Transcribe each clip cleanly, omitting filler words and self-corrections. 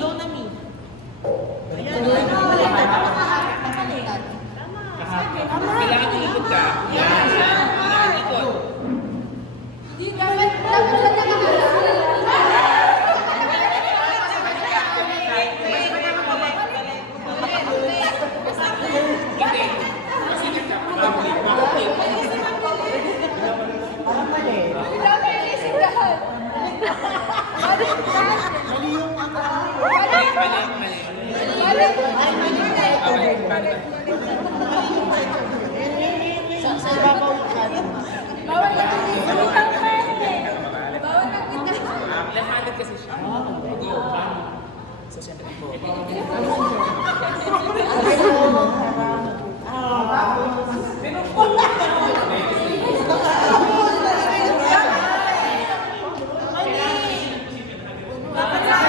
go na Mi. Kailangan ikot ka. Yan. Ikot. Sa ibabaw ka. Bawal na kita. Bawal na kita. Left-handed kasi siya. Go. Sa center po.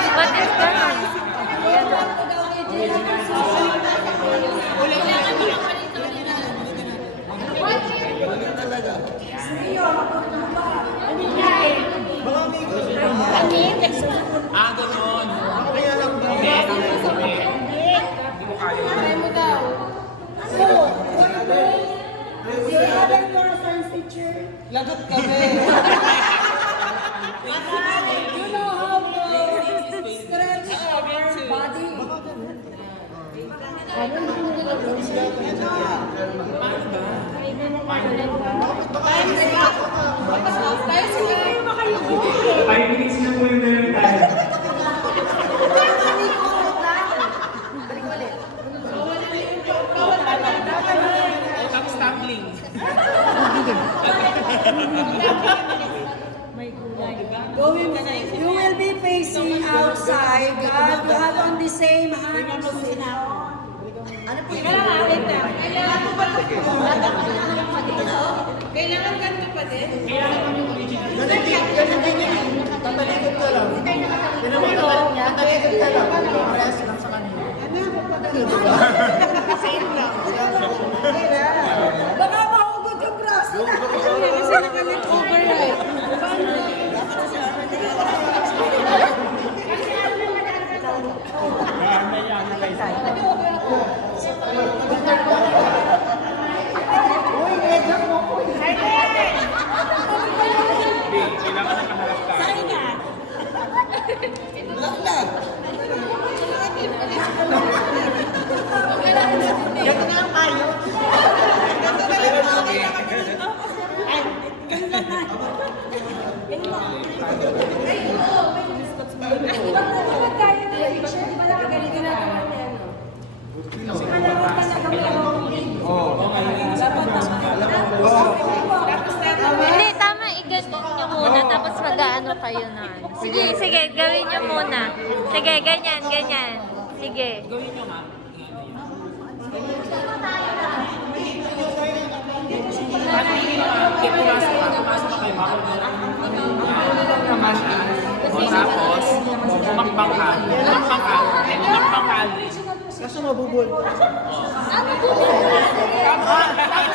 What is that? Ganon. Hindi ko kaya. Try mo daw. Lagot kami. You know how to stretch our body. Tayo sila yung makayubo. 5 minutes na po yung meron tayo. Tapos tumbling. You will be facing outside. You have on the same hand position. Ano po yun? Kailangan ganito pa din. Ganun din yun. Tatalikod ka lang. Tatalikod ka lang. Parehas lang sa kanila. Same lang. Baka mahugot yung braso. Kasi nakalit override. Kailangan nakaharap ka. Laklag. Ganun na ang kayo. Hindi, tama. I-ganito nyo muna, tapos mag-ano kayo na. Sige, sige, gawin nyo muna. Sige, ganyan, ganyan. Sige. Gawin nyo nga. Pumasok ka kayo. Tapos, bumakbang ka. Bumakbang ka. Kaso mabubul. Tapos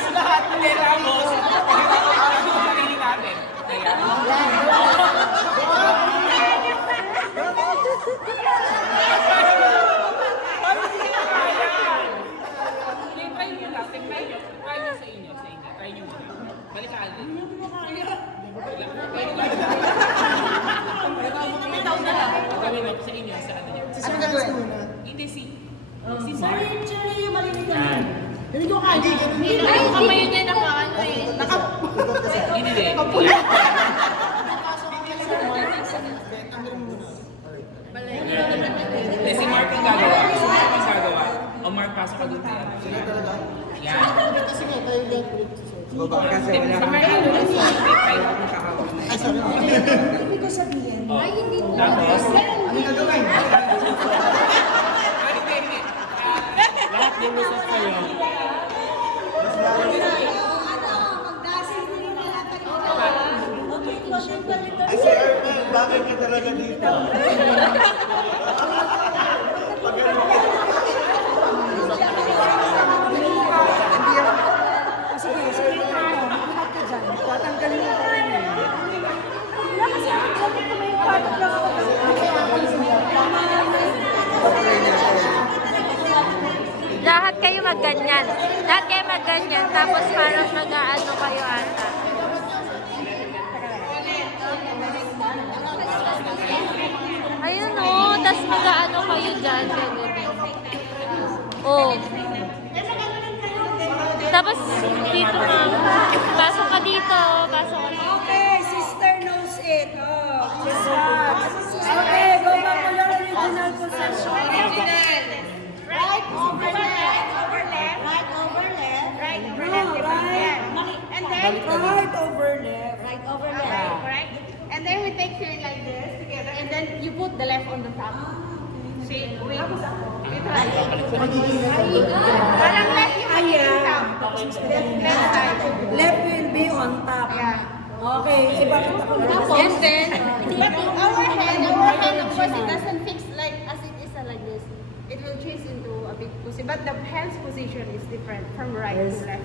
lahat ulit. Tapos, yung sarili natin. Try nyo lang. Try nyo sa inyo. Try nyo muna. Balikaan din. Gawin mo sa inyo. Sa ano nyo. Ano gagawin? Hindi si Sorry, actually, malinig ka. Hindi ko kaya. Hindi. Ay, kamay din naka-ano eh. Hindi. Hindi, si Mark ang gagawa. Si Mark ang gagawa. O Mark, pasok ka doon. Sila talaga? Yan. Kasi nga tayo lang. Kasi sa Mark ang gagawa. Ay, sorry. Ibig ko sabihin, ay hindi mo. Tapos, Ano gagawin? Lahat yung lusot kayo. Magdasal din yung lahat. Ay, Sir Erwin, bakit ka talaga dito? Sige, sige ka mo. Makinig ka dyan. Tatanggalin mo pa rin eh. Wala kasi ako. Sabi ko may part of the... Tama lang. magganyan. Lahat kayo magganyan. Tapos parang nag-ano kayo ata. Ayun o. Tapos mag-ano kayo dyan. Oh. Tapos dito nga. Pasok ka dito. Pasok ka dito. Okay, sister knows it. Oh, just that. Okay, go back to your original position. Right over left. Right over left. Right over No, left. right. And then Right over left. right over left. Correct. And then we take turn like this together. And then you put the left on the top. See? We try. Parang left yung Ayan. top. Left side. Left will be on top. Okay, bakit ako And then, but our hand, of course, it doesn't fix like as it is like this. It will change into a big position. But the hand's position is different from right to left.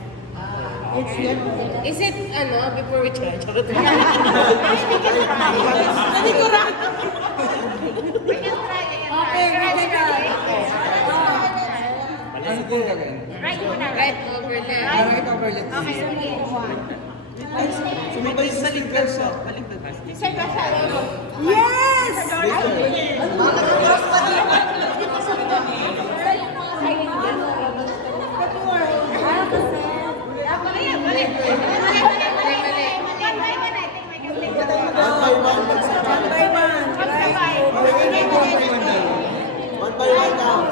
Is it, before we try? We can try. Okay, ready ka. Right muna. Right over left. Right over left. Okay, sige. Sumibay sa ligtas siya. Sir, basta. Yes! One by one. One by one now.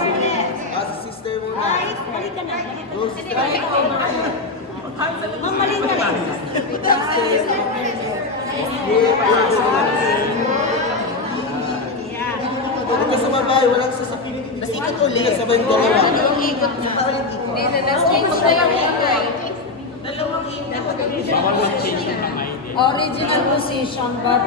As a sister muna. Go sister. Huwag ka sumabay, walang sasabay. Mas ikot ulit. Sabay yung dalawa. Hindi na last week ko tayo Original position, but